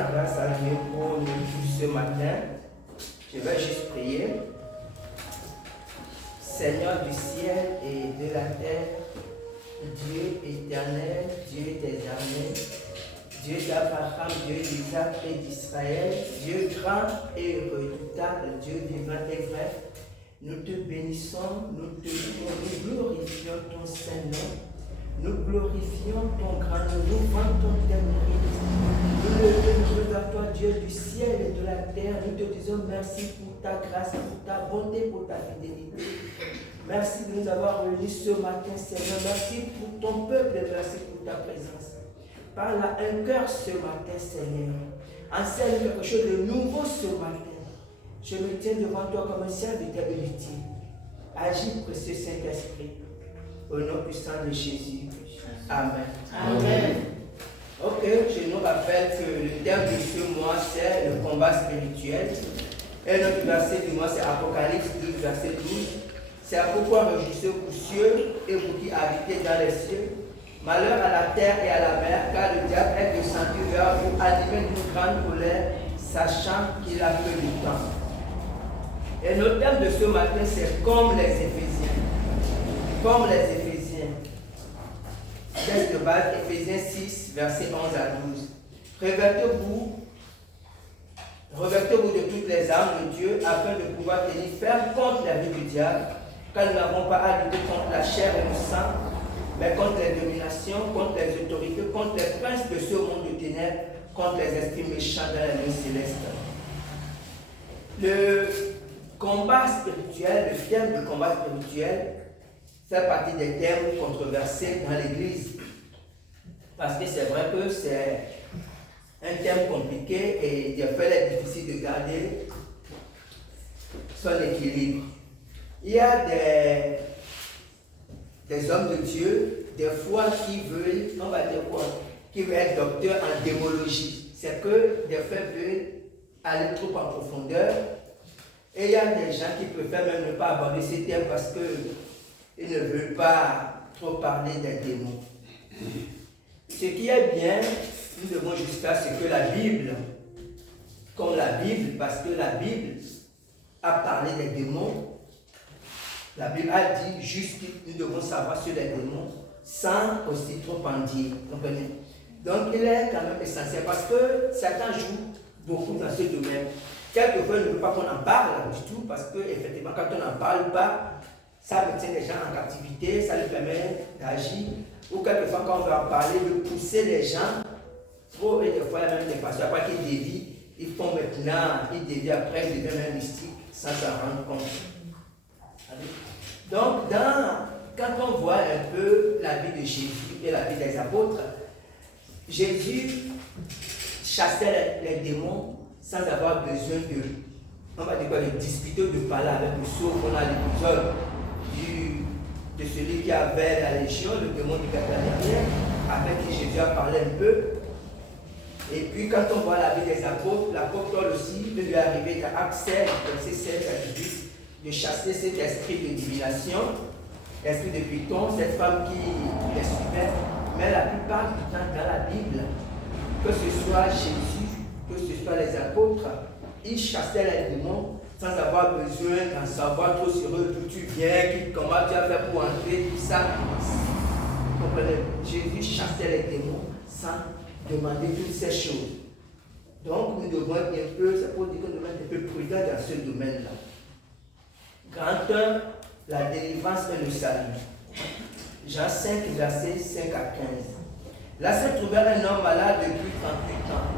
rends grâce à Dieu pour ce matin. Je vais juste prier. Seigneur du ciel et de la terre, Dieu éternel, Dieu des armées, Dieu d'Abraham, Dieu d'Isaac et d'Israël, Dieu grand et redoutable, Dieu vivant et vrai, nous te bénissons, nous te louons, nous glorifions ton Saint-Nom, nous glorifions ton grand nom, nous vantons tes mérites. Nous levons vers toi, Dieu du ciel et de la terre, nous te disons merci pour ta grâce, pour ta bonté, pour ta fidélité. Merci de nous avoir réunis ce matin, Seigneur. Merci pour ton peuple et merci pour ta présence. Parle à un cœur ce matin, Seigneur. Enseigne quelque chose de nouveau ce matin. Je me tiens devant toi comme un serviteur inutile. Agis, précieux Saint-Esprit. Au nom puissant de Jésus. Amen. Amen. Ok, je nous rappelle que le thème de ce mois, c'est le combat spirituel. Et notre verset du mois, c'est Apocalypse 12, verset 12. C'est pourquoi réjouissez-vous cieux et vous qui habitez dans les cieux. Malheur à la terre et à la mer, car le diable est descendu vers vous, animé d'une grande colère, sachant qu'il a peu de temps. Et notre thème de ce matin, c'est comme les Éphésiens. Comme les Éphésiens. Texte de base, Éphésiens 6, versets 11 à 12. Revêtez-vous de toutes les armes de Dieu, afin de pouvoir tenir ferme contre la vie du diable, car nous n'avons pas à lutter contre la chair et le sang, mais contre les dominations, contre les autorités, contre les princes de ce monde de ténèbres, contre les esprits méchants dans la nuit céleste. Le combat spirituel, le thème du combat spirituel, fait partie des thèmes controversés dans l'Église. Parce que c'est vrai que c'est un thème compliqué et des fois il est difficile de garder son équilibre. Il y a des hommes de Dieu, des fois qui veulent, on va dire quoi, qui veulent être docteurs en démologie. C'est que des fois veulent aller trop en profondeur. Et il y a des gens qui préfèrent même ne pas aborder ces thèmes parce qu'ils ne veulent pas trop parler des démons. Ce qui est bien, nous devons juste faire ce que la Bible, comme la Bible, parce que la Bible a parlé des démons. La Bible a dit juste que nous devons savoir sur les démons sans aussi trop en dire. Donc il est quand même essentiel parce que Satan joue beaucoup dans ce domaine. Quelquefois, il ne veut pas qu'on en parle du tout parce qu'effectivement, quand on n'en parle pas, ça retient les gens en captivité, ça leur permet d'agir. Ou quelquefois, quand on veut en parler, de pousser les gens. Oh, et des fois, il y a même des pasteurs après qu'ils dévient, ils font maintenant, ils dévient après, ils deviennent même mystiques sans s'en rendre compte. Donc, quand on voit un peu la vie de Jésus et la vie des apôtres, Jésus chassait les démons sans avoir besoin de discuter, de parler avec le sourd. On a l'épisode de celui qui avait la légion, le démon du Gadarène, avec qui Jésus a parlé un peu. Et puis quand on voit la vie des apôtres, l'apôtre Paul aussi, il lui est arrivé qu'à Actes 16, verset 16 à 18, de chasser cet esprit de divination, l'esprit de Python, cette femme qui les suivait. Mais la plupart du temps dans la Bible, que ce soit Jésus, que ce soit les apôtres, ils chassaient les démons sans avoir besoin d'en savoir trop sur eux, d'où tu viens, comment tu as fait pour entrer, tout ça. Vous comprenez? Jésus chassait les démons sans demander toutes ces choses. Donc nous devons être un peu, c'est pour dire que nous devons être un peu prudents dans ce domaine-là. Grand 1, la délivrance et le salut. Jean 5, versets 5 à 15. Là se trouvait un homme malade depuis 38 ans.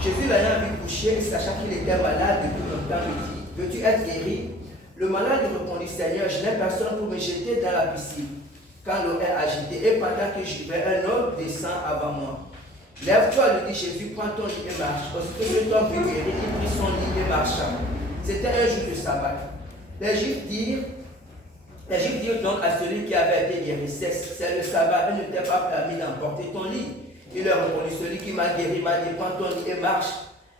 Jésus l'ayant vu coucher, sachant qu'il était malade depuis longtemps, lui dit, veux-tu être guéri? Le malade répondit, Seigneur, je n'ai personne pour me jeter dans la piscine, quand l'eau est agitée, et pendant que j'y vais, un homme descend avant moi. Lève-toi, lui dit Jésus, prends ton lit et marche. Aussitôt que l'homme fut guéri, il prit son lit et marcha. C'était un jour de sabbat. Les Juifs dirent donc à celui qui avait été guéri, c'est le sabbat, il ne t'est pas permis d'emporter ton lit. Il leur répondit, celui qui m'a guéri m'a dit, prends ton lit et marche.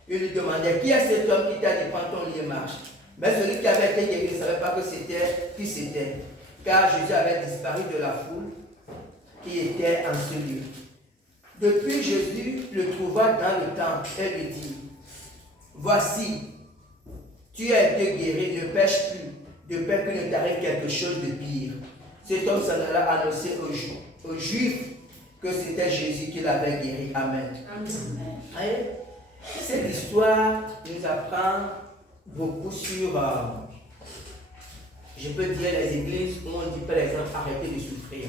Il lui demandait, qui est cet homme qui t'a dit, prends ton lit et marche? Mais celui qui avait été guéri ne savait pas que c'était qui c'était, car Jésus avait disparu de la foule qui était en ce lieu. Depuis, Jésus le trouva dans le temple et lui dit, voici, tu as été guéri, ne pêche plus, de peur que ne t'arrive quelque chose de pire. Cet homme s'en alla annoncer aux Juifs que c'était Jésus qui l'avait guéri. Amen. Amen. Cette histoire nous apprend beaucoup sur, je peux dire, les églises où on dit par exemple arrêtez de souffrir.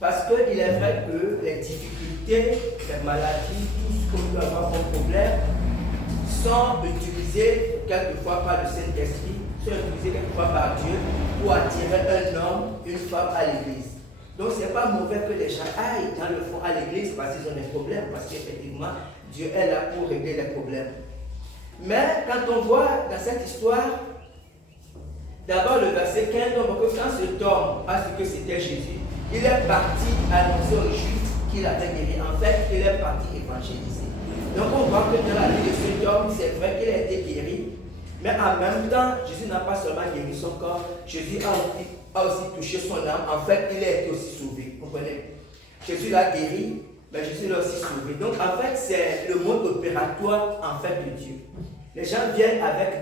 Parce qu'il est vrai que les difficultés, les maladies, tout ce qu'on peut avoir comme problème, sont utilisés quelquefois par le Saint-Esprit, sont utilisés quelquefois par Dieu pour attirer un homme, une femme à l'église. Donc ce n'est pas mauvais que les gens aillent dans le fond à l'église parce qu'ils ont des problèmes, parce qu'effectivement, Dieu est là pour régler les problèmes. Mais quand on voit dans cette histoire, d'abord le verset 15, on voit que quand cet homme a su que c'était Jésus, il est parti annoncer aux Juifs qu'il avait guéri. En fait, il est parti évangéliser. Donc on voit que dans la vie de cet homme, c'est vrai qu'il a été guéri, mais en même temps, Jésus n'a pas seulement guéri son corps, Jésus a aussi touché son âme. En fait, il a été aussi sauvé. Vous comprenez? Jésus l'a guéri, mais Jésus l'a aussi sauvé. Donc en fait, c'est le mode opératoire en fait de Dieu. Les gens viennent avec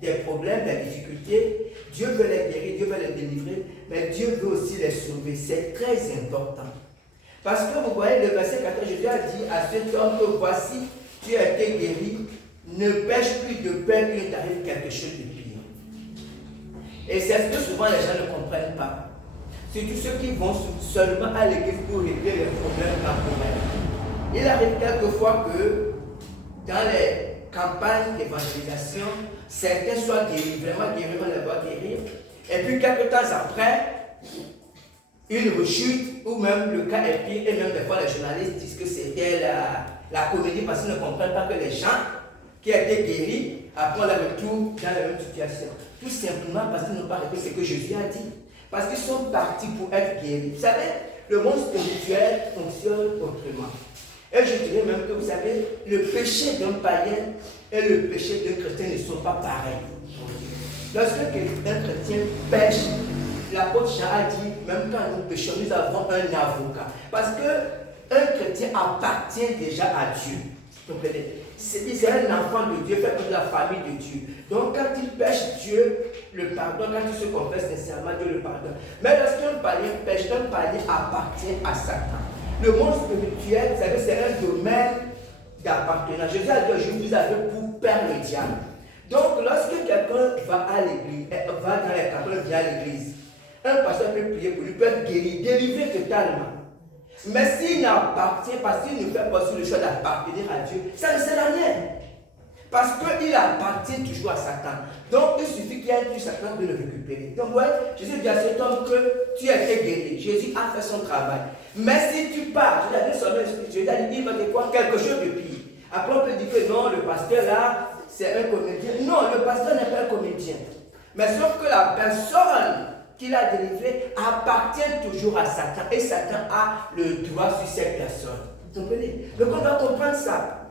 des problèmes, des difficultés. Dieu veut les guérir, Dieu veut les délivrer, mais Dieu veut aussi les sauver. C'est très important. Parce que vous voyez, le verset 14, Jésus a dit à cet homme que voici, tu as été guéri, ne pêche plus de peur qu'il t'arrive quelque chose de pire. Et c'est ce que souvent les gens ne comprennent pas. Surtout ceux qui vont seulement à l'église pour régler les problèmes temporaires. Il arrive quelquefois que dans les campagnes d'évangélisation, certains soient guéris, vraiment guéris, on les voit guérir. Et puis quelques temps après, une rechute, ou même le cas est pire, et même des fois les journalistes disent que c'était la comédie parce qu'ils ne comprennent pas que les gens qui ont été guéris, après on les retrouve dans la même situation. Tout simplement parce qu'ils n'ont pas répondu ce que Jésus a dit. Parce qu'ils sont partis pour être guéris. Vous savez, le monde spirituel fonctionne autrement. Et je dirais même que vous savez, le péché d'un païen et le péché d'un chrétien ne sont pas pareils. Lorsque un chrétien pêche, l'apôtre Jean a dit, même quand nous péchons, nous avons un avocat. Parce qu'un chrétien appartient déjà à Dieu. Vous comprenez? C'est un enfant de Dieu, fait partie de la famille de Dieu. Donc quand il pêche, Dieu le pardonne. Quand il se confesse sincèrement, Dieu le pardonne. Mais lorsqu'un païen pêche, un païen appartient à Satan. Le monde spirituel, vous savez, c'est un domaine d'appartenance. Jésus a dit aux Juifs, vous avez pour père le diable. Donc lorsque quelqu'un va à l'église, va dans les campagnes, vient à l'église, un pasteur peut prier pour lui, peut être guéri, délivré totalement. Mais s'il n'appartient pas, s'il ne fait pas le choix d'appartenir à Dieu, ça ne sert à rien. Parce qu'il appartient toujours à Satan. Donc il suffit qu'il y ait un Satan de le récupérer. Donc ouais, Jésus dit à cet homme que tu as été guéri. Jésus a fait son travail. Mais si tu pars, Jésus a dit son esprit, Jésus a dit il va te voir quelque chose de pire. Après on peut dire que non, le pasteur là, c'est un comédien. Non, le pasteur n'est pas un comédien. Mais sauf que la personne qu'il a délivrée appartient toujours à Satan. Et Satan a le droit sur cette personne. Vous comprenez? Donc on doit comprendre ça.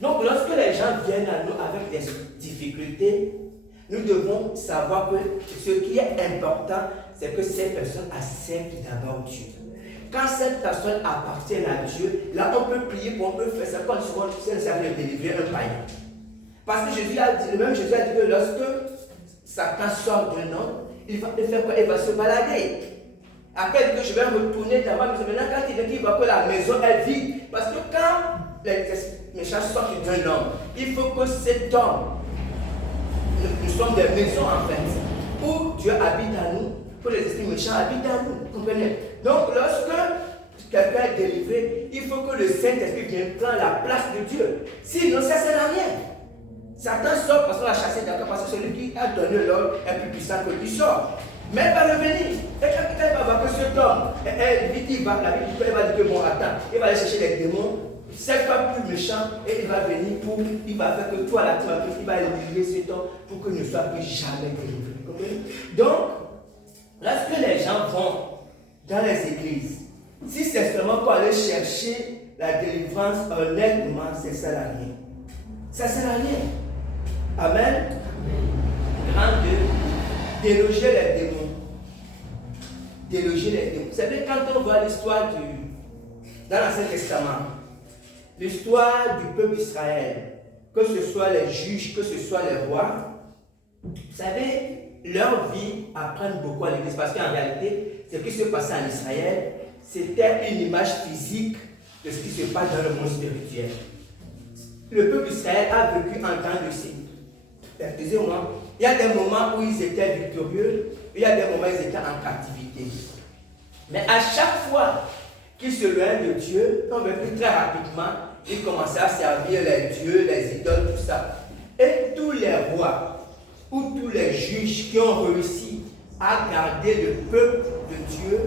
Donc lorsque les gens viennent à nous avec des difficultés, nous devons savoir que ce qui est important, c'est que cette personne accepte d'abord Dieu. Quand cette personne appartient à Dieu, là on peut prier, on peut faire ça comme souvent c'est de délivrer un païen. Parce que Jésus a dit, le même Jésus a dit que lorsque Satan sort d'un homme, il va faire quoi? Il va se balader. Après que je vais retourner d'abord, maintenant quand il voit que la maison est vide, parce que quand les méchants sortent d'un homme, il faut que cet homme, nous sommes des maisons en fait, où Dieu habite à nous, où les esprits méchants habitent à nous, vous comprenez? Donc lorsque quelqu'un est délivré, il faut que le Saint-Esprit vienne prendre la place de Dieu. Sinon ça ne sert à rien. Satan sort parce qu'on l'a chassé d'accord, parce que celui qui a donné l'ordre est plus puissant que lui sort. Mais il va revenir. Et quand il va voir que cet homme, il va dire que bon, attends, il va aller chercher les démons, 7 fois plus méchant, et il va venir il va faire que toi là, il va éliminer cet homme pour qu'il ne soit plus jamais délivré. Vous comprenez? Donc, lorsque les gens vont dans les églises, si c'est seulement pour aller chercher la délivrance honnêtement, ça ne sert à rien. Ça ne sert à rien. Amen. Grand 2. Déloger les démons. Déloger les démons. Vous savez, quand on voit l'histoire dans l'Ancien Testament, l'histoire du peuple d'Israël, que ce soit les juges, que ce soit les rois, vous savez, leur vie apprend beaucoup à l'Église parce qu'en réalité, ce qui se passait en Israël, c'était une image physique de ce qui se passe dans le monde spirituel. Le peuple d'Israël a vécu en temps de signe. Excusez-moi, il y a des moments où ils étaient victorieux, il y a des moments où ils étaient en captivité. Mais à chaque fois qu'ils se loignaient de Dieu, on vécu très rapidement, ils commençaient à servir les dieux, les idoles, tout ça. Et tous les rois ou tous les juges qui ont réussi à garder le peuple de Dieu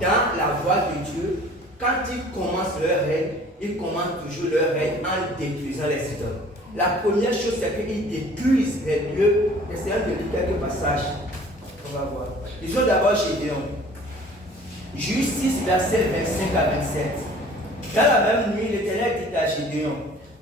dans la voie de Dieu, quand ils commencent leur règne, ils commencent toujours leur règne en détruisant les idoles. La première chose, c'est qu'ils détruisent les lieux. Essayons de lire quelques passages. On va voir. Lisons d'abord Gédéon. Juge 6, versets 25 à 27. Dans la même nuit, l'Éternel dit à Gédéon,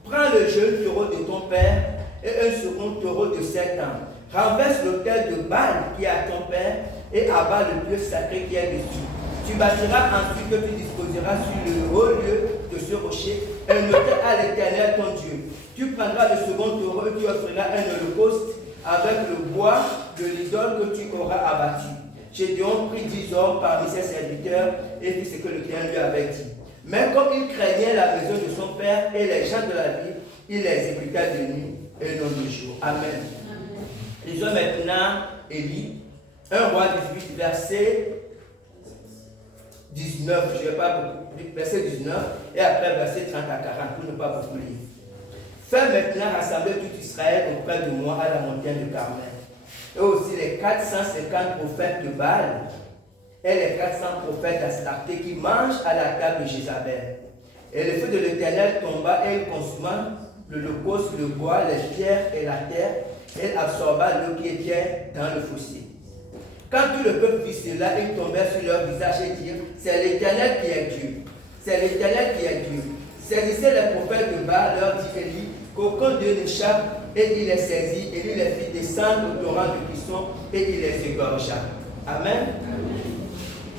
prends le jeune taureau de ton père et un second taureau de 7 ans. Renverse l'autel de Baal qui est à ton père et abat le lieu sacré qui est dessus. Tu bâtiras ensuite que tu disposeras sur le haut lieu de ce rocher un autel à l'Éternel ton Dieu. Tu prendras le second taureau et tu offriras un holocauste avec le bois de l'idole que tu auras abattu. Gédéon prit 10 hommes parmi ses serviteurs et fit ce que l'Éternel lui avait dit. Mais comme il craignait la maison de son père et les gens de la ville, il les exécuta de nuit et non de jour. Amen. Lisons maintenant Élie, 1 roi 18, verset 19, je ne vais pas beaucoup, verset 19, et après verset 30 à 40, pour ne pas beaucoup lire. Fais maintenant rassembler tout Israël auprès de moi à la montagne de Carmel. Et aussi les 450 prophètes de Baal et les 400 prophètes d'Astarté qui mangent à la table de Jézabel. Et le feu de l'Éternel tomba et il consuma l'holocauste, le bois, les pierres et la terre. Et il absorba l'eau qui était dans le fossé. Quand tout le peuple vit cela, ils tombèrent sur leur visage et dirent, c'est l'Éternel qui est Dieu. C'est l'Éternel qui est Dieu. Saisissez les prophètes de Baal, leur dit Élie, qu'aucun d'eux n'échappe, et il les saisit, et il les fit descendre au torrent de Kishon, et il les égorgea. Amen.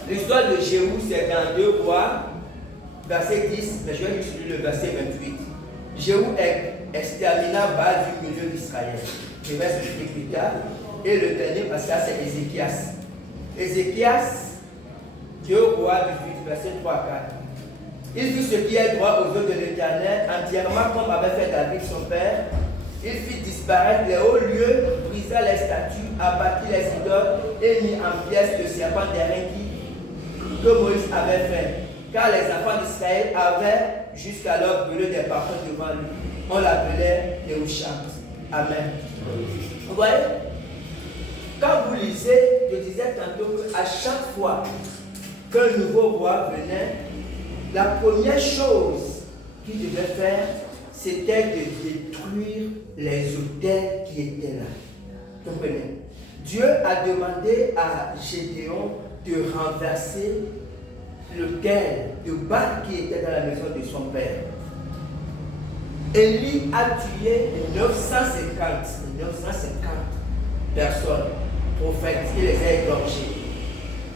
L'histoire de Jéhu, c'est dans 2 Rois, verset 10, mais je vais juste lire le verset 28. Jéhu extermina Baal du milieu d'Israël. Je vais expliquer plus tard. Et le dernier passage, c'est Ézéchias. Ézéchias, 2 Rois 18, verset 3 à 4. Il fit ce qui est droit aux yeux de l'Éternel, entièrement comme avait fait David son père. Il fit disparaître les hauts lieux, brisa les statues, abattit les idoles et mit en pièces le serpent d'airain que Moïse avait fait. Car les enfants d'Israël avaient jusqu'alors brûlé des parfums devant lui. On l'appelait Néhushtan. Amen. Vous voyez? Quand vous lisez, je disais tantôt qu'à chaque fois qu'un nouveau roi venait, la première chose qu'il devait faire, c'était de détruire les autels qui étaient là. Vous comprenez? Dieu a demandé à Gédéon de renverser l'autel de Baal qui était dans la maison de son père. Élie a tué 950 personnes, prophètes, il les a égorgés.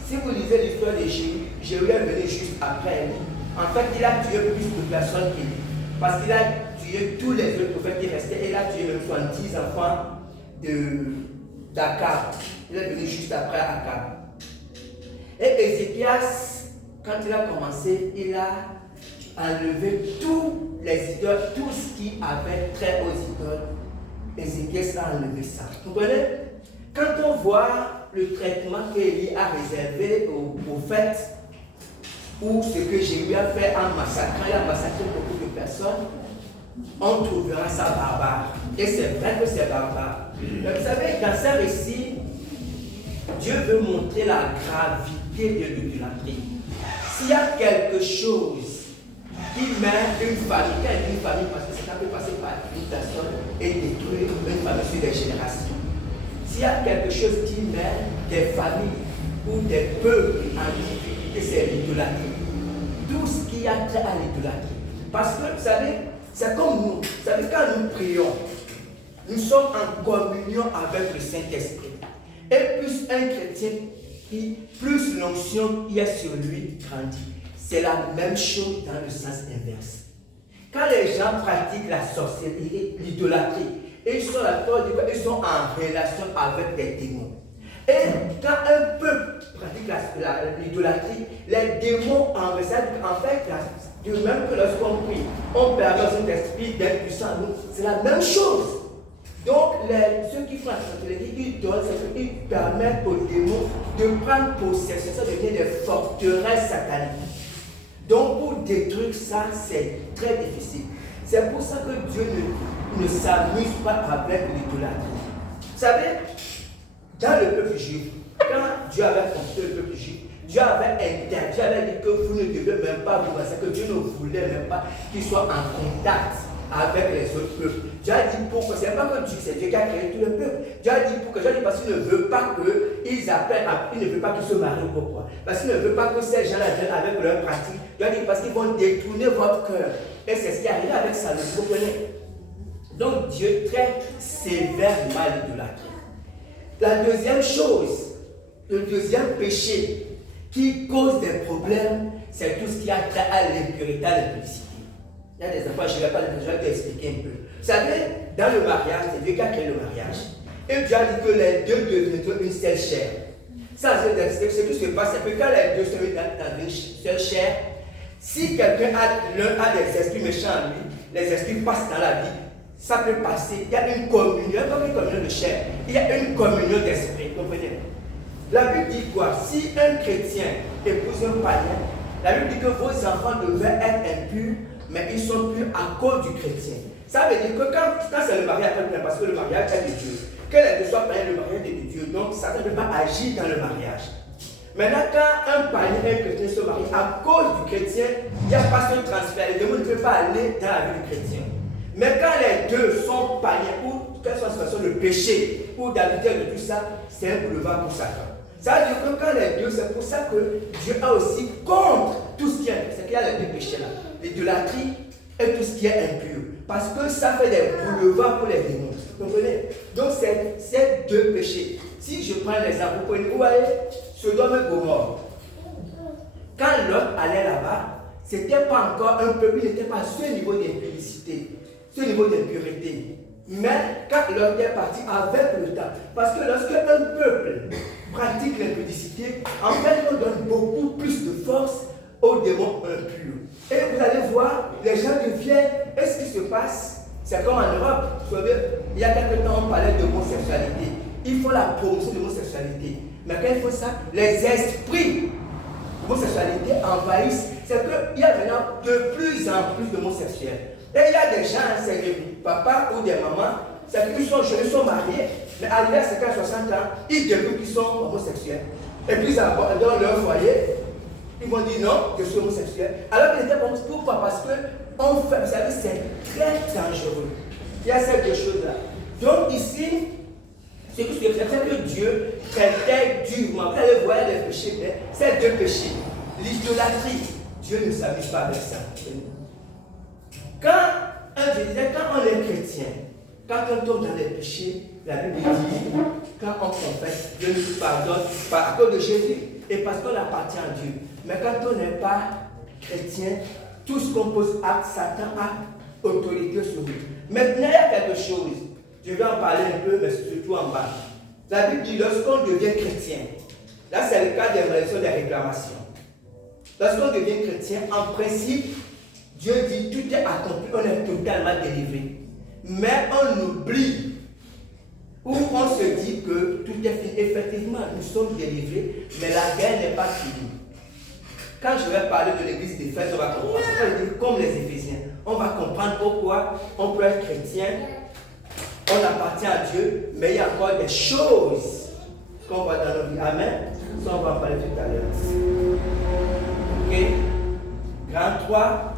Si vous lisez l'histoire de Jéhu, Jéhu est venu juste après Élie. En fait, il a tué plus de personnes qu'Élie. Parce qu'il a tué tous les autres prophètes qui restaient. Il a tué même 70 enfants d'Akab. Il est venu juste après Akab. Et Ézéchias, quand il a commencé, il a enlevé tous les idoles, tout ce qui avait trait aux idoles. Ézéchias a enlevé ça. Vous comprenez? Quand on voit le traitement qu'Élie a réservé aux prophètes, ou ce que Jéhu a fait en massacrant, il a massacré beaucoup de personnes, on trouvera ça barbare. Et c'est vrai que c'est barbare. Mais vous savez, dans ce récit, Dieu veut montrer la gravité de l'idolâtrie. S'il y a quelque chose qui met une famille, quand il dit une famille, parce que ça peut passer par une personne et détruire une famille sur des générations. S'il y a quelque chose qui met des familles ou des peuples en difficulté, c'est l'idolâtrie. Tout ce qui a trait à l'idolâtrie. Parce que, vous savez, c'est comme nous. Vous savez, quand nous prions, nous sommes en communion avec le Saint-Esprit. Et plus un chrétien, plus l'onction qui est sur lui grandit. c'est la même chose dans le sens inverse. Quand les gens pratiquent la sorcellerie, l'idolâtrie, ils sont en relation avec des démons. Et quand un peuple pratique l'idolâtrie, les démons en fait, de même que lorsqu'on prie, on permet aux esprits d'être puissants. C'est la même chose. Donc, ceux qui font la sorcellerie, ils donnent, c'est qu'ils permettent aux démons de prendre possession, ça devient des forteresses sataniques. Donc, pour détruire ça, c'est très difficile. C'est pour ça que Dieu ne s'amuse pas avec l'idolâtrie. Vous savez, dans le peuple juif, quand Dieu avait construit le peuple juif, Dieu avait dit que vous ne devez même pas vous passer, que Dieu ne voulait même pas qu'ils soient en contact avec les autres peuples. Dieu a dit pourquoi, c'est pas que Dieu, c'est Dieu qui a créé tout le peuple. Dieu a dit pourquoi, Dieu a dit parce qu'il ne veut pas qu'ils appellent, il ne veut pas qu'ils se marient. Pourquoi? Parce qu'il ne veut pas que ces gens-là viennent avec leurs pratiques. Dieu a dit parce qu'ils vont détourner votre cœur. Et c'est ce qui est arrivé avec ça, vous comprenez? Donc Dieu traite sévèrement l'idolâtrie. La deuxième chose, le deuxième péché qui cause des problèmes, c'est tout ce qui a trait à l'impureté, à l'impudicité. Il y a des enfants, je ne vais pas expliquer un peu. Vous savez, dans le mariage, c'est Dieu qui a créé le mariage. Et Dieu a dit que les deux deviennent une seule chair. Ça, c'est ce qui se passe, c'est que quand les deux se mettent dans une seule chair, si quelqu'un a des esprits méchants en lui, les esprits passent dans la vie, ça peut passer. Il y a une communion, il n'y a pas une communion de chair, il y a une communion d'esprit. Comprenez? La Bible dit quoi? Si un chrétien épouse un païen, la Bible dit que vos enfants devaient être impurs, mais ils sont purs à cause du chrétien. Ça veut dire que quand c'est le mariage, parce que le mariage est de Dieu, que les deux soient païens, le mariage est de Dieu, donc Satan ne peut pas agir dans le mariage. Maintenant, quand un païen et un chrétien se marient, à cause du chrétien, il n'y a pas ce transfert. Le démon ne peut pas aller dans la vie du chrétien. Mais quand les deux sont païens, ou quelle soit la situation de péché, ou d'adultère de tout ça, c'est un boulevard pour Satan. Ça veut dire que quand les deux, c'est pour ça que Dieu a aussi contre tout ce qui est impur. C'est qu'il y a les deux péchés là, l'idolâtrie et tout ce qui est impur. Parce que ça fait des boulevards pour les démons. Vous comprenez? Donc c'est ces deux péchés. Si je prends l'exemple, vous comprenez où aller? Sodome et Gomorrhe. Quand Lot allait là-bas, ce n'était pas encore un peuple, il n'était pas à ce niveau d'impudicité, ce niveau d'impureté. Mais quand Lot est parti avec le temps, parce que lorsque un peuple pratique l'impudicité, en fait, on donne beaucoup plus de force aux démons impurs. Et vous allez voir, les gens deviennent, et ce qui se passe, c'est comme en Europe. Il y a quelques temps, on parlait d'homosexualité. Il faut la promotion de l'homosexualité. Mais quand il faut ça, les esprits d'homosexualité envahissent. C'est qu'il y a maintenant de plus en plus d'homosexuels. Et il y a des gens, c'est des papas ou des mamans, c'est qu'ils sont jeunes, ils sont mariés, mais arrivés à 50, 60 ans, ils découvrent qu'ils sont homosexuels. Et puis ils abandonnent leur foyer. Ils vont dire non, je suis homosexuel. Alors qu'ils étaient pas homosexuels. Pourquoi? Parce que vous savez, c'est très dangereux. Il y a ces deux choses-là. Donc ici, ce qui se fait, c'est que Dieu traitait durement. Vous allez voir les péchés, mais ces deux péchés. L'idolâtrie, Dieu ne s'amuse pas avec ça. Je disais, quand on est chrétien, quand on tombe dans les péchés, la Bible dit, quand on confesse, Dieu nous pardonne à cause de Jésus et parce qu'on appartient à Dieu. Mais quand on n'est pas chrétien, tout ce qu'on pose à Satan a autorité sur nous. Maintenant, il y a quelque chose. Je vais en parler un peu, mais surtout en bas. La Bible dit, lorsqu'on devient chrétien, là c'est le cas des malédictions, des réclamations. Lorsqu'on devient chrétien, en principe, Dieu dit, tout est accompli, on est totalement délivré. Mais on oublie, ou on se dit que tout est fini. Effectivement, nous sommes délivrés, mais la guerre n'est pas finie. Quand je vais parler de l'église d'Éphèse, on va comprendre. C'est comme les Éphésiens. On va comprendre pourquoi on peut être chrétien, on appartient à Dieu, mais il y a encore des choses qu'on voit dans nos vies. Amen. Ça, on va en parler tout à l'heure. Ok. Grand 3,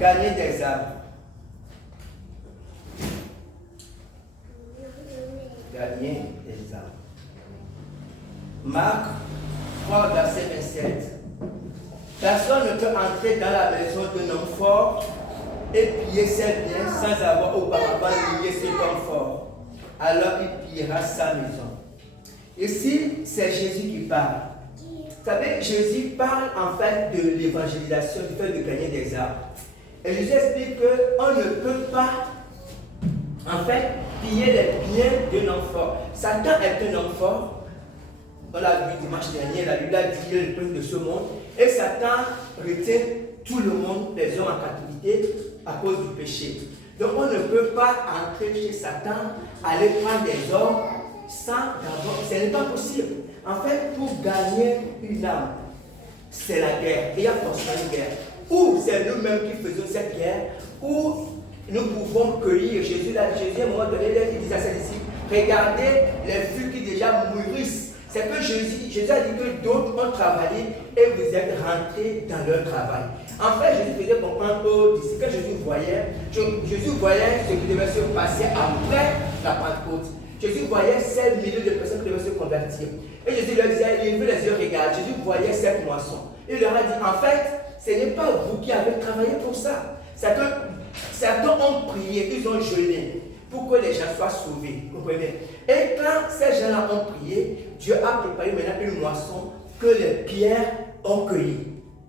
gagner des âmes. Gagner des âmes. Marc 3, verset 27. Personne ne peut entrer dans la maison d'un homme fort et piller ses biens sans avoir auparavant lié cet homme fort. Alors il pillera sa maison. Ici, c'est Jésus qui parle. Vous savez, Jésus parle en fait de l'évangélisation, du fait de gagner des âmes. Et Jésus explique qu'on ne peut pas, en fait, piller les biens d'un homme fort. Satan est un homme fort. On l'a vu dimanche dernier, la Bible a dit qu'il est le prince de ce monde. Et Satan retient tout le monde, les hommes en captivité, à cause du péché. Donc on ne peut pas entrer chez Satan, aller prendre des hommes sans d'abord. Ce n'est pas possible. En fait, pour gagner une âme, c'est la guerre. Il y a forcément une guerre. Ou c'est nous-mêmes qui faisons cette guerre, ou nous pouvons cueillir. Jésus, à un moment donné, il dit à ses disciples, regardez les fûts qui déjà mûrissent. C'est que Jésus a dit que d'autres ont travaillé et vous êtes rentrés dans leur travail. En fait, Jésus faisait comprendre aux disciples que Jésus voyait ce qui devait se passer après la Pentecôte. Jésus voyait ces milliers de personnes qui devaient se convertir. Et Jésus leur disait, il veut les yeux regarder. Jésus voyait cette moisson. Il leur a dit, en fait, ce n'est pas vous qui avez travaillé pour ça. C'est que certains ont prié, ils ont jeûné pour que les gens soient sauvés. Vous comprenez? Et quand ces gens-là ont prié, Dieu a préparé maintenant une moisson que les pierres ont cueillie.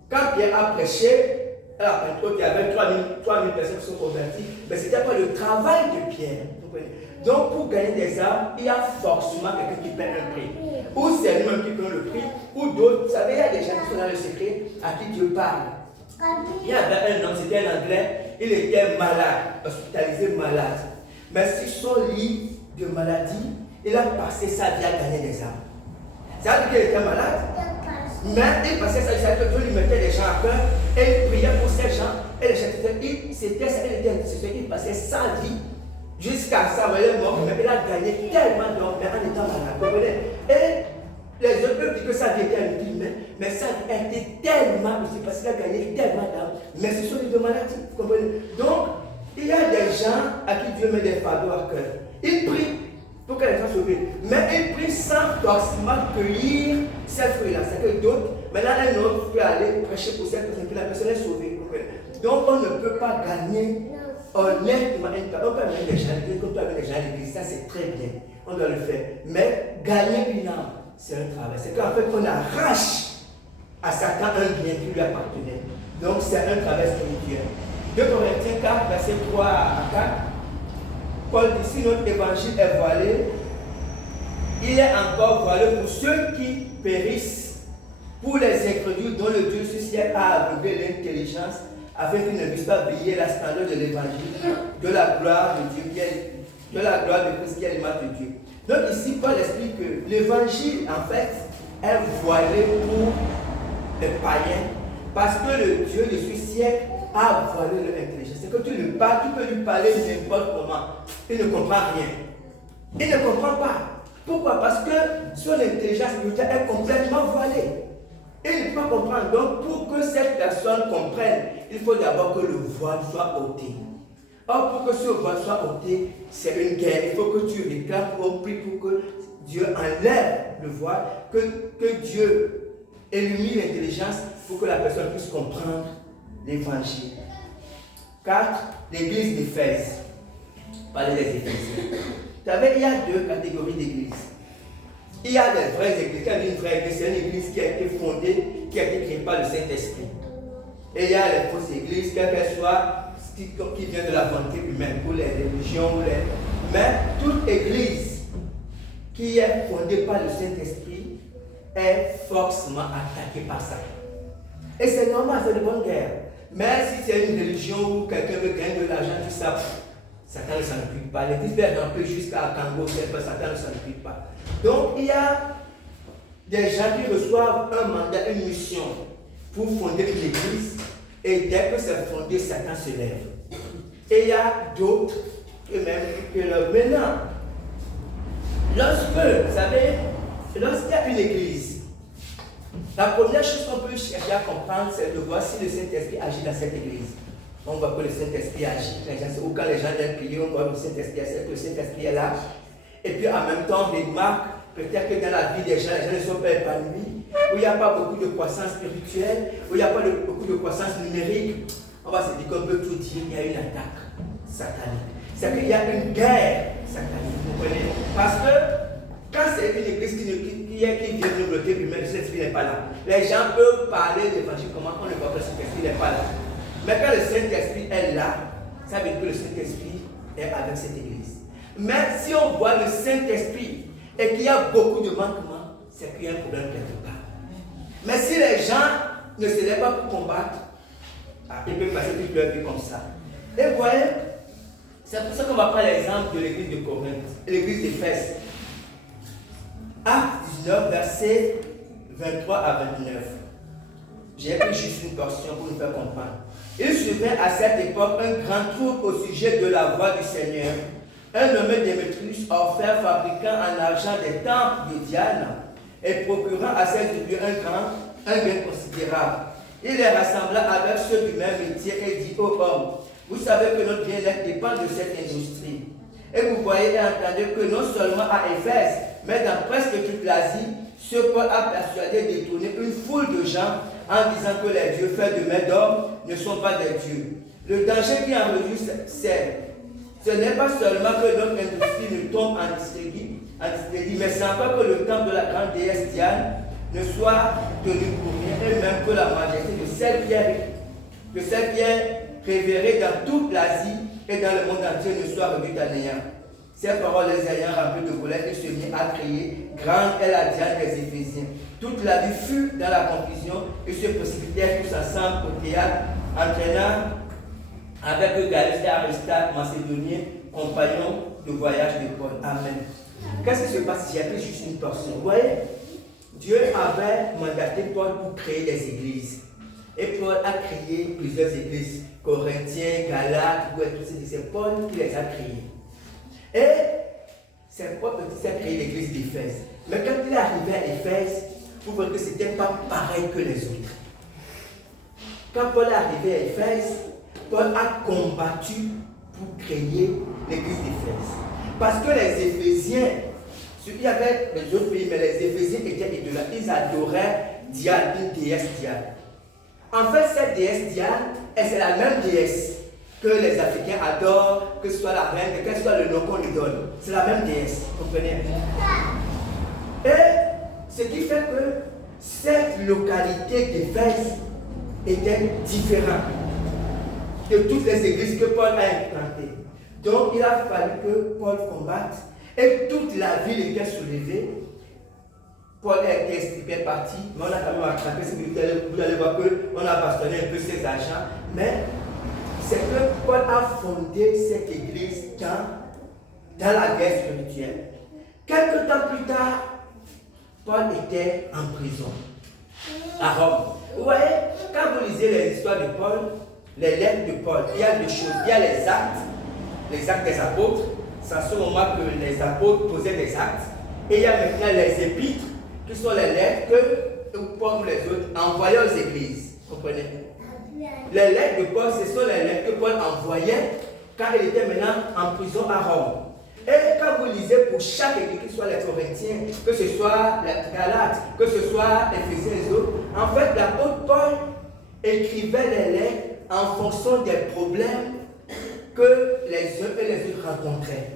Quand Pierre a prêché, à la Pentecôte, il y avait 3000 personnes qui sont converties, mais ce n'était pas le travail de Pierre. Vous comprenez? Donc, pour gagner des âmes, il y a forcément quelqu'un qui paie un prix. Ou c'est lui-même qui paie le prix, ou d'autres. Vous savez, il y a des gens qui sont dans le secret à qui Dieu parle. Il y avait un homme, c'était un Anglais, il était malade, hospitalisé malade. Mais sur son lit de maladie, il a passé sa vie à gagner des âmes. Ça veut dire qu'il était malade, mais il passait sa vie à gagner des âmes. Dieu lui mettait des gens à cœur, et il priait pour ces gens, et les gens, il passait sa vie. Jusqu'à ça, il est mort, mais il a gagné tellement d'hommes, mais en étant malade. Vous comprenez? Et les autres peuvent dire que sa vie était un film, mais sa vie a été tellement aussi parce qu'il a gagné tellement d'âmes, mais ce sont des maladies. Vous comprenez? Donc, il y a des gens à qui Dieu met des fardeaux à cœur. Ils prient pour que les gens soient sauvés, mais ils prient sans forcément cueillir ces fruits-là. C'est que d'autres, maintenant un autre peut aller prêcher pour cette personne, puis la personne est sauvée. Donc, on ne peut pas gagner. Honnêtement, on peut amener des gens à l'église, on peut amener des gens à l'église, ça c'est très bien, on doit le faire. Mais gagner une âme, c'est un travail. C'est qu'en fait, on arrache à Satan un bien qui lui appartenait. Donc, c'est un travail spirituel. 2 Corinthiens 4, verset 3 à 4. Paul dit, si notre évangile est voilé, il est encore voilé pour ceux qui périssent, pour les incrédules dont le Dieu du ciel a aveuglé l'intelligence, afin qu'ils ne puissent pas briller la splendeur de l'évangile, de la gloire de Dieu, de la gloire de Christ qui est l'image de Dieu. Donc ici, Paul explique que l'évangile, en fait, est voilé pour les païens, parce que le Dieu de ce siècle a voilé leur intelligence. C'est que tu peux lui parler n'importe comment, il ne comprend rien. Il ne comprend pas. Pourquoi? Parce que son intelligence spirituelle est complètement voilée. Il ne peut pas comprendre. Donc, pour que cette personne comprenne, il faut d'abord que le voile soit ôté. Or, pour que ce voile soit ôté, c'est une guerre. Il faut que tu réclames au prix pour que Dieu enlève le voile, que Dieu illumine l'intelligence pour que la personne puisse comprendre l'évangile. 4. L'église d'Éphèse. Parlez des Éphésiens. Vous savez, il y a 2 catégories d'églises. Il y a des vraies églises. Quand une vraie église, c'est une église qui a été fondée, qui a été créée par le Saint-Esprit. Et il y a les fausses églises, quelles qu'elles soient, qui viennent de la volonté humaine, pour les religions. Mais toute église qui est fondée par le Saint-Esprit est forcément attaquée par ça. Et c'est normal, c'est de bonne guerre. Mais si c'est une religion où quelqu'un veut gagner de l'argent, tout ça, Satan ne s'en occupe pas. L'église peut être remplie jusqu'à Congo, Satan ne s'en occupe pas. Donc il y a des gens qui reçoivent un mandat, une mission pour fonder une église, et dès que c'est fondé, Satan se lève. Et il y a d'autres que même que maintenant, vous savez, lorsqu'il y a une église, la première chose qu'on peut chercher à comprendre, c'est de voir si le Saint-Esprit agit dans cette église. On voit que le Saint-Esprit agit. Ou quand les gens viennent prier, on voit que le Saint-Esprit est là. Et puis en même temps, on remarque peut-être que dans la vie des gens, les gens ne sont pas épanouis, où il n'y a pas beaucoup de croissance spirituelle, où il n'y a pas beaucoup de croissance numérique. On va se dire qu'on peut tout dire, il y a une attaque satanique. C'est qu'il y a une guerre satanique, vous comprenez? Parce que quand c'est une église qui vient de bloquer l'humain, Saint-Esprit n'est pas là. Les gens peuvent parler d'évangile comment on ne voit que le Saint-Esprit n'est pas là. Mais quand le Saint-Esprit est là, ça veut dire que le Saint-Esprit est avec cette église. Mais si on voit le Saint-Esprit et qu'il y a beaucoup de manquements, c'est qu'il y a un problème quelque part. Mais si les gens ne se lèvent pas pour combattre, ils peuvent passer toute leur vie comme ça. Et vous voyez, c'est pour ça qu'on va prendre l'exemple de l'église de Corinthe, l'église d'Éphèse. Acte 19, versets 23 à 29. J'ai pris juste une portion pour nous faire comprendre. Il survint à cette époque un grand trouble au sujet de la voix du Seigneur. Un nommé Démétrius, orfèvre, fabriquant en argent des temples de Diane et procurant à ses débuts un gain considérable. Il les rassembla avec ceux du même métier et dit aux hommes, vous savez que notre bien-être dépend de cette industrie. Et vous voyez et entendez que non seulement à Éphèse, mais dans presque toute l'Asie, ce Paul a persuadé d'étonner une foule de gens en disant que les dieux faits de main d'homme ne sont pas des dieux. Le danger qui en résulte, ce n'est pas seulement que notre industrie ne tombe en dysphégie, mais c'est encore que le temple de la grande déesse Diane ne soit tenu pour rien, et même que la majesté de celle qui est révérée dans toute l'Asie et dans le monde entier ne soit réduite à néant. Ces paroles les ayant remplies de colère, il se mit à crier, grande est la Diane des Éphésiens. Toute la vie fut dans la confusion, ils se précipitèrent tous ensemble au théâtre, entraînant avec eux Gaius et Aristarque, Macédoniens, compagnons de voyage de Paul. Amen. Qu'est-ce qui se passe? J'ai pris juste une portion. Vous voyez, Dieu avait mandaté Paul pour créer des églises. Et Paul a créé plusieurs églises. Corinthiens, Galates, c'est Paul qui les a créées. Et c'est Paul qui a créé l'église d'Éphèse. Mais quand il est arrivé à Éphèse, vous voyez que ce n'était pas pareil que les autres. Quand Paul est arrivé à Éphèse, Paul a combattu pour créer l'église d'Éphèse. Parce que les Éphésiens, il y avait les autres pays, mais les Éphésiens étaient idolâtres. Ils adoraient Diane, une déesse Diane. En fait, cette déesse Diane, c'est la même déesse que les Africains adorent, que ce soit la reine, que ce soit le nom qu'on lui donne. C'est la même déesse, vous comprenez? Et ce qui fait que cette localité d'Éphèse était différente de toutes les églises que Paul a implantées. Donc il a fallu que Paul combatte et toute la ville était soulevée. Paul a été extirpé parti, mais on a quand même attrapé. Si vous allez voir qu'on a bastonné un peu ses agents, mais c'est que Paul a fondé cette église dans la guerre spirituelle. Quelques temps plus tard, Paul était en prison à Rome. Vous voyez, quand vous lisez les histoires de Paul, les lettres de Paul, il y a deux choses. Il y a les actes des apôtres. C'est à ce moment que les apôtres posaient des actes. Et il y a maintenant les épîtres, qui sont les lettres que Paul ou les autres envoyaient aux églises. Vous comprenez? Les lettres de Paul, ce sont les lettres que Paul envoyait quand il était maintenant en prison à Rome. Et quand vous lisez pour chaque église, que ce soit les Corinthiens, que ce soit les Galates, que ce soit les Éphésiens et les autres, en fait, l'apôtre Paul écrivait les lettres en fonction des problèmes que les uns et les autres rencontraient.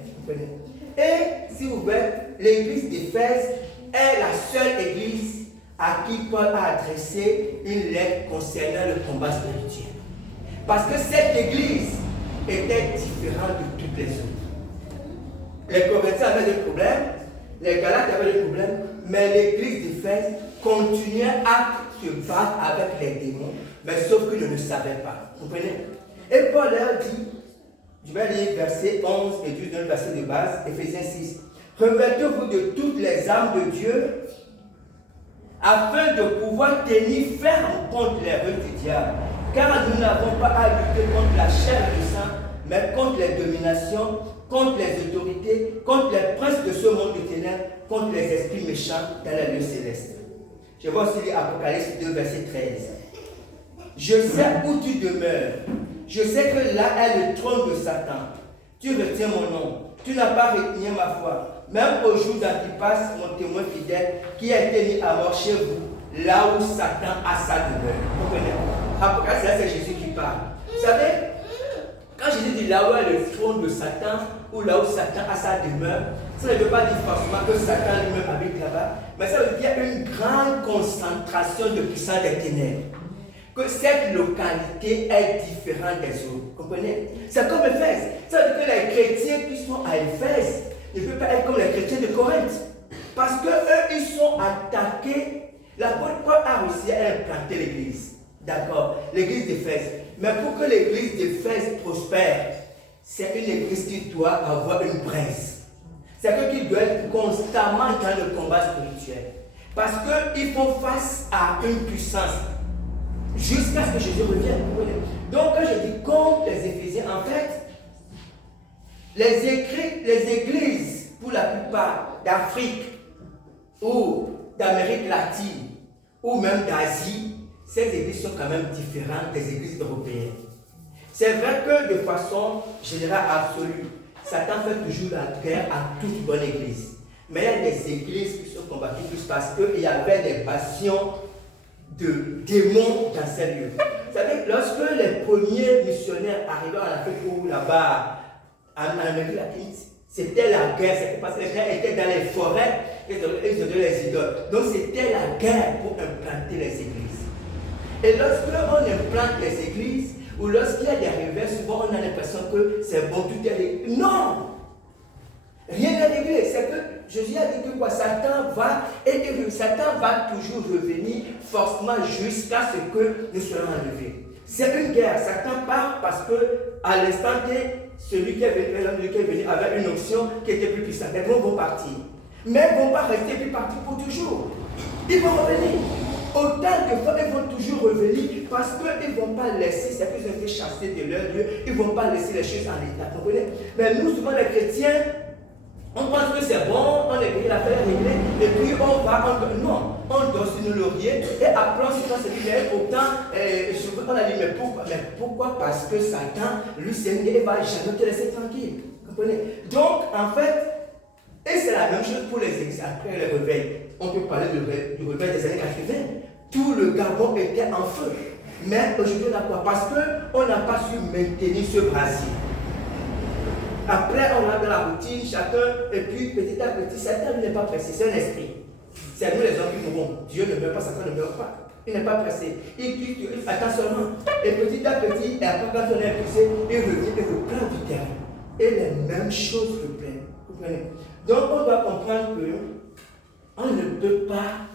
Et si vous voulez, l'église d'Éphèse est la seule église à qui Paul a adressé une lettre concernant le combat spirituel. Parce que cette église était différente de toutes les autres. Les Corinthiens avaient des problèmes, les Galates avaient des problèmes, mais l'église d'Éphèse continuait à se battre avec les démons, mais sauf qu'ils ne le savaient pas. Vous comprenez? Et Paul leur dit, je vais lire verset 11 et 12 d'un verset de base, Éphésiens 6. Revêtez-vous de toutes les armes de Dieu afin de pouvoir tenir ferme contre les ruses du diable. Car nous n'avons pas à lutter contre la chair et le sang, mais contre les dominations, contre les autorités, contre les princes de ce monde de ténèbres, contre les esprits méchants dans les lieux célestes. Je vais aussi lire Apocalypse 2, verset 13. Je sais où tu demeures. Je sais que là est le trône de Satan. Tu retiens mon nom. Tu n'as pas retenu ma foi. Même au jour d'Antipas, mon témoin fidèle, qui a été mis à mort chez vous, là où Satan a sa demeure. Vous comprenez? Apocalypse, là c'est Jésus qui parle. Vous savez, quand Jésus dit là où est le trône de Satan, ou là où Satan a sa demeure, Ça ne veut pas dire forcément que Satan lui-même habite là-bas, mais ça veut dire une grande concentration de puissance des ténèbres. Que cette localité est différente des autres. Vous comprenez? C'est comme Éphèse. Ça veut dire que les chrétiens qui sont à Éphèse ne peuvent pas être comme les chrétiens de Corinthe. Parce qu'eux, ils sont attaqués. L'apôtre Paul a réussi à implanter l'église. D'accord? L'église d'Éphèse. Mais pour que l'église d'Éphèse prospère, c'est une église qui doit avoir une braise. C'est qu'il doit être constamment dans le combat spirituel. Parce qu'ils font face à une puissance jusqu'à ce que Jésus revienne. Donc, quand je dis comme les Éphésiens, en fait, les églises, pour la plupart d'Afrique ou d'Amérique latine ou même d'Asie, ces églises sont quand même différentes des églises européennes. C'est vrai que de façon générale, absolue, Satan fait toujours la guerre à toute bonne église. Mais il y a des églises qui sont combattues plus parce qu'il y avait des passions de démons dans ces lieux. Vous savez, lorsque les premiers missionnaires arrivaient en Afrique ou là-bas, en Amérique latine, c'était la guerre. C'était parce que les gens étaient dans les forêts, ils ont les idoles. Donc c'était la guerre pour implanter les églises. Et lorsque on implante les églises, ou lorsqu'il y a des revers, souvent on a l'impression que c'est bon, tout est réglé. Non! Rien n'est réglé. C'est que Jésus a dit que quoi? Satan va toujours revenir forcément jusqu'à ce que nous soyons enlevés. C'est une guerre. Satan part parce que à l'instant T, celui qui est venu avait une option qui était plus puissante. Les bons vont partir. Mais ils ne vont pas rester puis partir pour toujours. Ils vont revenir. Autant de fois, ils vont toujours revenir parce qu'ils ne vont pas laisser, c'est qu'ils ont été chassés de leur lieu, ils ne vont pas laisser les choses en l'état. Vous comprenez? Mais nous, souvent les chrétiens, on pense que c'est bon, on est payé l'affaire réglée, et puis on va, non, on dort sur nos lauriers, et après on se passe l'hiver, autant, on a dit, mais pourquoi? Parce que Satan, lui, c'est il ne va jamais te laisser tranquille. Vous comprenez? Donc, en fait, et c'est la même chose pour les églises après le réveil. On peut parler du réveil des années 80. Tout le Gabon était en feu. Mais aujourd'hui, on a quoi? Parce qu'on n'a pas su maintenir ce brasier. Après, on a dans la routine, chacun, et puis petit à petit, Satan n'est pas pressé, c'est un esprit. C'est nous les hommes qui mourront. Dieu ne meurt pas, Satan ne meurt pas. Il n'est pas pressé. Il attend seulement. Et petit à petit, et après quand on est poussé, il revient et reprend du terrain. Et les mêmes choses reprennent. Vous comprenez? Donc on doit comprendre que on ne peut pas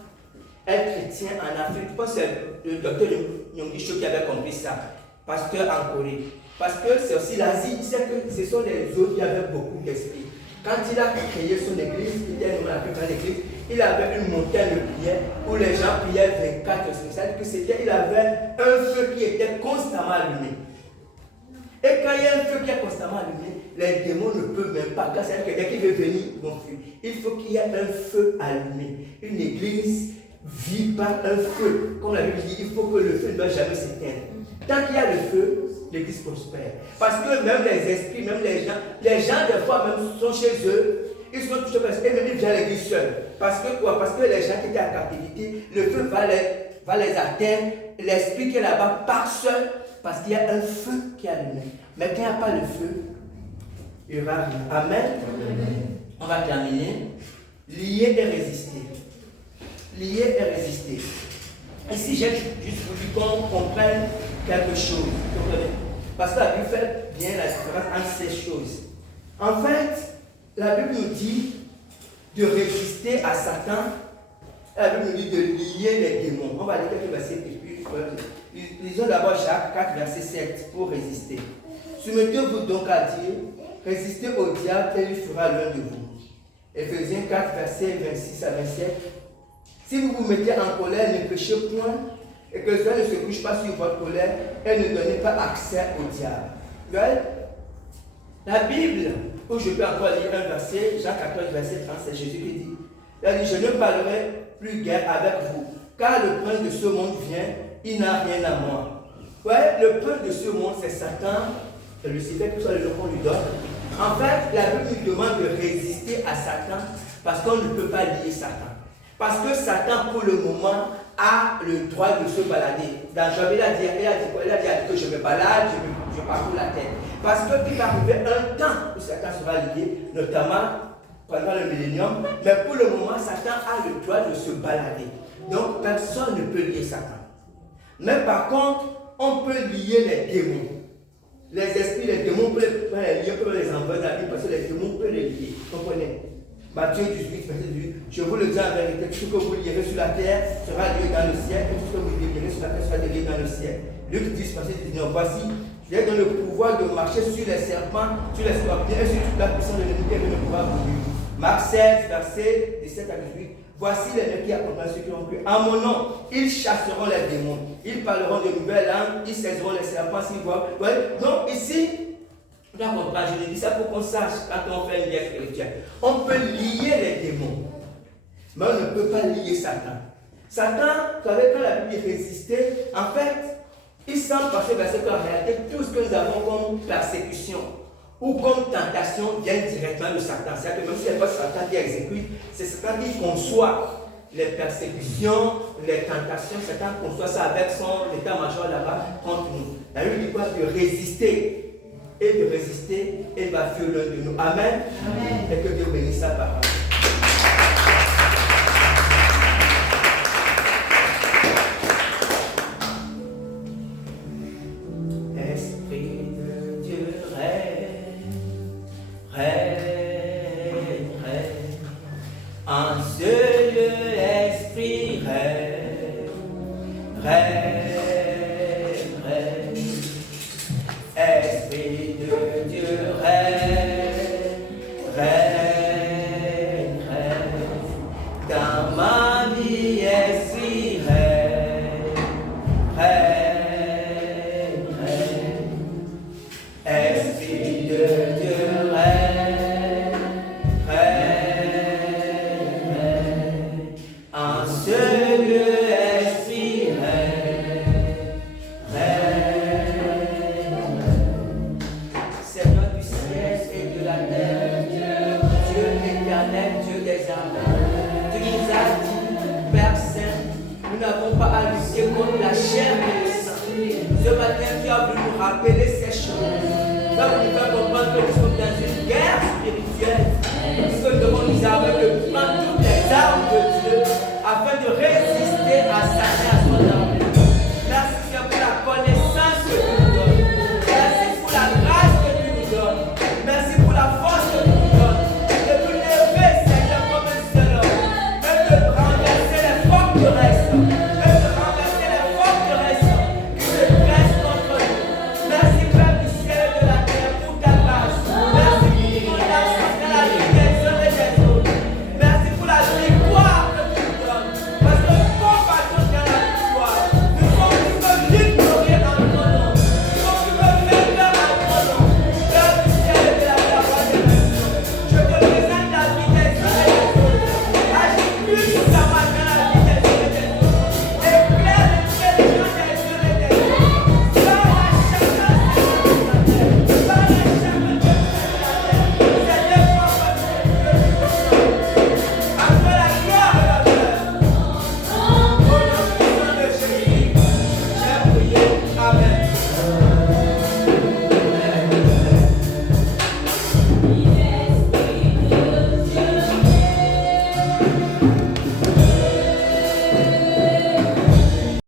être chrétien en Afrique. Je pense que c'est le docteur Nyong'i Cho qui avait compris ça, pasteur en Corée. Parce que c'est aussi l'Asie, il sait que ce sont les autres qui avaient beaucoup d'esprit. Quand il a créé son église, il était nommé la plus grande église, il avait une montagne de prière où les gens priaient 24 heures. C'est-à-dire que il avait un feu qui était constamment allumé. Et quand il y a un feu qui est constamment allumé, les démons ne peuvent même pas. Quand c'est quelqu'un qui veut venir, ils vont fuir. Il faut qu'il y ait un feu allumé. Une église vit par un feu. Comme la Bible dit, il faut que le feu ne doit jamais s'éteindre. Tant qu'il y a le feu, l'église prospère. Parce que même les esprits, même les gens des fois même sont chez eux, ils sont toujours et même ils viennent à l'église seuls. Parce que quoi? Parce que les gens qui étaient en captivité, le feu va les atteindre, l'esprit qui est là-bas part seul, parce qu'il y a un feu qui est allumé. Mais quand il n'y a pas le feu, il n'y aura rien. Amen. On va terminer. Lier et résister. Lier et résister. Ici, j'ai juste voulu qu'on comprenne quelque chose. Parce que la Bible fait bien la différence entre ces choses. En fait, la Bible nous dit de résister à Satan. La Bible nous dit de lier les démons. On va lire quelques versets et puis lisons d'abord Jacques 4, verset 7 pour résister. Soumettez-vous donc à Dieu, résistez au diable et il fera l'un de vous. Éphésiens 4, verset 26 à 27. Si vous vous mettez en colère, ne péchez point, et que cela ne se couche pas sur votre colère, et ne donnez pas accès au diable. Voyez? La Bible, où je peux encore lire un verset, Jean 14, verset 30, c'est Jésus qui dit, il a dit, je ne parlerai plus guère avec vous, car le prince de ce monde vient, il n'a rien à moi. Ouais, le prince de ce monde, c'est Satan, c'est Lucifer, que ce soit le nom qu'on lui donne. En fait, la Bible nous demande de résister à Satan, parce qu'on ne peut pas lier Satan. Parce que Satan, pour le moment, a le droit de se balader. Dans Job, il a dit quoi? Il a dit que je me balade, je parcours la terre. Parce qu'il va arriver un temps où Satan sera lié, notamment pendant le millénium, mais pour le moment, Satan a le droit de se balader. Donc, personne ne peut lier Satan. Mais par contre, on peut lier les démons. Les esprits, les démons, on peut les lier, on peut les envoyer dans la vie parce que les démons, on peut les lier. Comprenez? Matthieu 18, verset 18. Je vous le dis en vérité, tout ce que vous lierez sur la terre sera lié dans le ciel, et tout ce que vous lierez sur la terre sera lié dans le ciel. Luc 10, verset 19. Voici, je vais donner le pouvoir de marcher sur les serpents, sur les scorpions et sur toute la puissance de l'ennemi et de ne pouvoir vous nuire. Marc 16, verset 17 à 18. Voici les mecs qui accompagnent ceux qui ont cru. En mon nom, ils chasseront les démons. Ils parleront de nouvelles langues. Ils saisiront les serpents s'ils voient. Donc ici, on doit comprendre. Je le dis ça pour qu'on sache quand on fait une guerre spirituelle. On peut lier les démons. Mais on ne peut pas lier Satan. Satan, quand la Bible résistait, en fait, il semble passer vers ce qu'en réalité, tout ce que nous avons comme persécution ou comme tentation vient directement de Satan. C'est-à-dire que même si ce n'est pas Satan qui exécute, c'est Satan qui conçoit les persécutions, les tentations. Satan conçoit ça avec son état-major là-bas contre nous. La Bible dit quoi? De résister. Et de résister, il va fuir l'un de nous. Amen. Amen. Et que Dieu bénisse sa parole. En ce lieu, esprit, règne, règne, règne. Esprit de Dieu, règne, règne, règne. Dans ma vie, esprit, règne, règne, règne. Esprit de Dieu, règne. Ce matin, tu as voulu nous rappeler ces choses. Tu as voulu faire comprendre que nous sommes dans une guerre spirituelle. Parce que nous devons nous armer de prendre toutes les armes de Dieu afin de résister